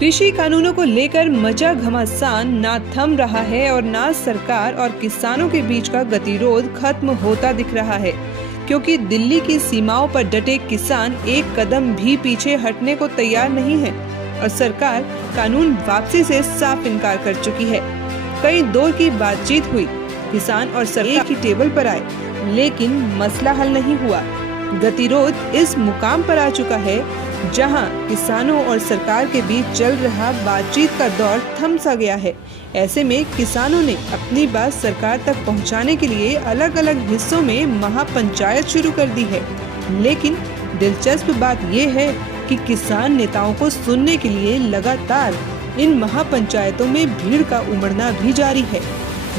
कृषि कानूनों को लेकर मचा घमासान ना थम रहा है और ना सरकार और किसानों के बीच का गतिरोध खत्म होता दिख रहा है, क्योंकि दिल्ली की सीमाओं पर डटे किसान एक कदम भी पीछे हटने को तैयार नहीं है और सरकार कानून वापसी से साफ इनकार कर चुकी है। कई दौर की बातचीत हुई, किसान और सरकार की टेबल पर आए, लेकिन मसला हल नहीं हुआ। गतिरोध इस मुकाम पर आ चुका है जहां किसानों और सरकार के बीच चल रहा बातचीत का दौर थम सा गया है। ऐसे में किसानों ने अपनी बात सरकार तक पहुंचाने के लिए अलग अलग हिस्सों में महापंचायत शुरू कर दी है। लेकिन दिलचस्प बात यह है कि किसान नेताओं को सुनने के लिए लगातार इन महापंचायतों में भीड़ का उमड़ना भी जारी है।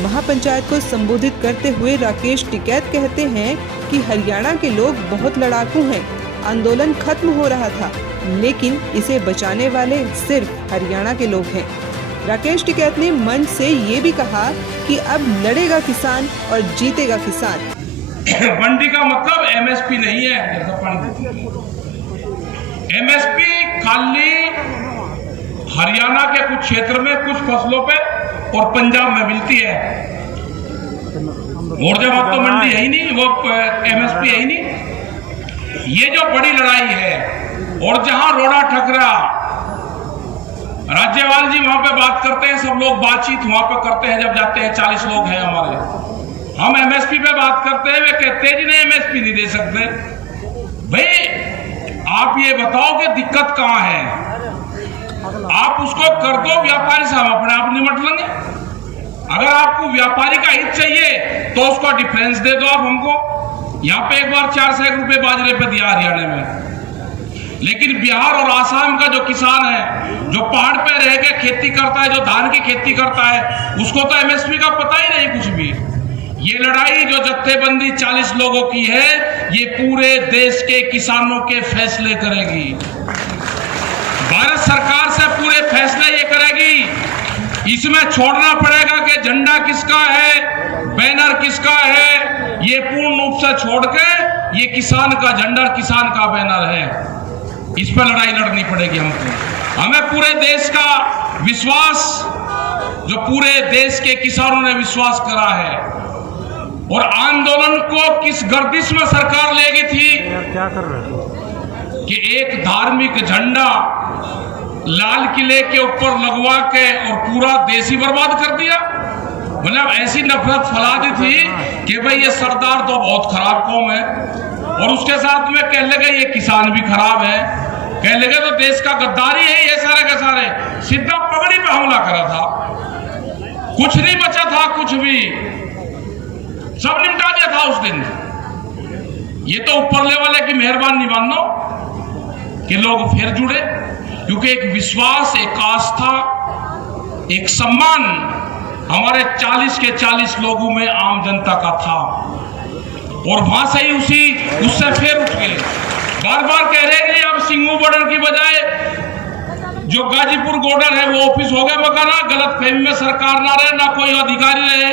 महापंचायत को संबोधित करते हुए राकेश टिकैत कहते हैं कि हरियाणा के लोग बहुत लड़ाकू हैं। आंदोलन खत्म हो रहा था, लेकिन इसे बचाने वाले सिर्फ हरियाणा के लोग हैं। राकेश टिकैत ने मंच से ये भी कहा कि अब लड़ेगा किसान और जीतेगा किसान। मंडी का मतलब एमएसपी नहीं है। एमएसपी खाली हरियाणा के कुछ क्षेत्र में कुछ फसलों पे और पंजाब में मिलती है। मुर्दाबाद तो मंडी है ही नहीं, वो एमएसपी है ही नहीं। ये जो बड़ी लड़ाई है और जहां रोड़ा ठकरा, राज्यपाल जी वहां पे बात करते हैं, सब लोग बातचीत वहां पे करते हैं जब जाते हैं, 40 लोग हैं हमारे, हम एमएसपी पे बात करते हैं, वे कहते हैं जी नहीं एमएसपी नहीं दे सकते। भाई आप ये बताओ कि दिक्कत कहां है, आप उसको कर दो, व्यापारी साहब अपने आप निपट लेंगे। अगर आपको व्यापारी का हित चाहिए तो उसका डिफरेंस दे दो आप हमको। यहाँ पे एक बार 400 रुपए बाजरे पे दिया हरियाणा में, लेकिन बिहार और आसाम का जो किसान है, जो पहाड़ पे रह के खेती करता है, जो धान की खेती करता है, उसको तो एमएसपी का पता ही नहीं कुछ भी। ये लड़ाई जो जत्थेबंदी 40 लोगों की है, ये पूरे देश के किसानों के फैसले करेगी। भारत सरकार से पूरे फैसले ये करेगी। इसमें छोड़ना पड़ेगा कि झंडा किसका है, बैनर किसका है, ये पूर्ण रूप से छोड़ के ये किसान का झंडा, किसान का बैनर है। इस पर लड़ाई लड़नी पड़ेगी हमको। हमें पूरे देश का विश्वास, जो पूरे देश के किसानों ने विश्वास करा है, और आंदोलन को किस गर्दिश में सरकार लेगी थी, क्या कर रहे कि एक धार्मिक झंडा लाल किले के ऊपर लगवा के और पूरा देश ही बर्बाद कर दिया। मतलब ऐसी नफरत फैला दी थी कि भाई ये सरदार तो बहुत खराब कौम है, और उसके साथ में कह लगे ये किसान भी खराब है, कह लगे तो देश का गद्दारी है ये सारे के सारे। सीधा पगड़ी पे हमला करा था, कुछ नहीं बचा था, कुछ भी सब निपटा दिया था उस दिन। ये तो ऊपरले वाले की मेहरबानी मानो कि लोग फिर जुड़े, क्योंकि एक विश्वास, एक आस्था, एक सम्मान हमारे 40 के 40 लोगों में आम जनता का था, और वहां से ही उससे फिर उठ गए। बार बार कह रहे हैं कि अब सिंगू बॉर्डर की बजाय जो गाजीपुर बॉर्डर है वो ऑफिस हो गया बकाना। गलत फहमी में सरकार ना रहे, ना कोई अधिकारी रहे,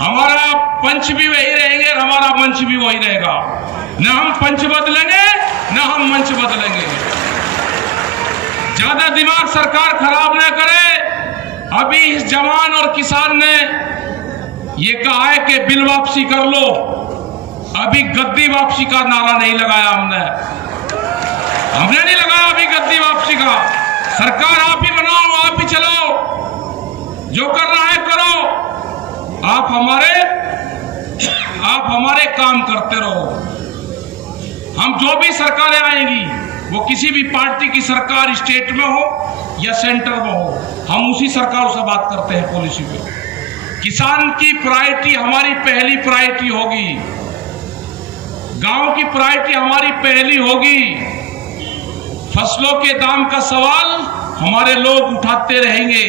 हमारा पंच भी वही रहेंगे, हमारा मंच भी वही रहेगा। न हम पंच बदलेंगे, न हम मंच बदलेंगे। ज्यादा दिमाग सरकार खराब न करे। अभी इस जवान और किसान ने ये कहा है कि बिल वापसी कर लो, अभी गद्दी वापसी का नारा नहीं लगाया हमने नहीं लगाया अभी गद्दी वापसी का। सरकार आप ही बनाओ, आप ही चलाओ, जो करना है करो, आप हमारे काम करते रहो। हम जो भी सरकारें आएंगी, वो किसी भी पार्टी की सरकार स्टेट में हो या सेंटर में हो, हम उसी सरकार से बात करते हैं पॉलिसी पे। किसान की प्रायोरिटी हमारी पहली प्रायोरिटी होगी, गांव की प्रायोरिटी हमारी पहली होगी। फसलों के दाम का सवाल हमारे लोग उठाते रहेंगे।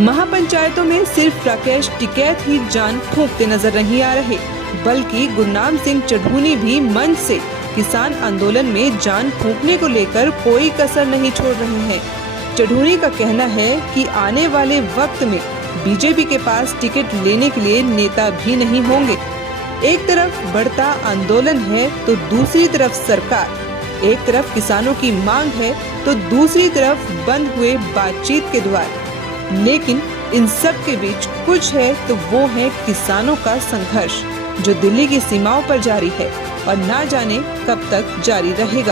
महापंचायतों में सिर्फ राकेश टिकैत ही जान फूंकते नजर नहीं आ रहे, बल्कि गुरनाम सिंह चढ़ूनी भी मंच से किसान आंदोलन में जान फूंकने को लेकर कोई कसर नहीं छोड़ रहे हैं। चढ़ूनी का कहना है कि आने वाले वक्त में बीजेपी के पास टिकट लेने के लिए नेता भी नहीं होंगे। एक तरफ बढ़ता आंदोलन है तो दूसरी तरफ सरकार एक तरफ किसानों की मांग है तो दूसरी तरफ बंद हुए बातचीत के द्वार। लेकिन इन सब के बीच कुछ है तो वो है किसानों का संघर्ष, जो दिल्ली की सीमाओं पर जारी है और ना जाने कब तक जारी रहेगा।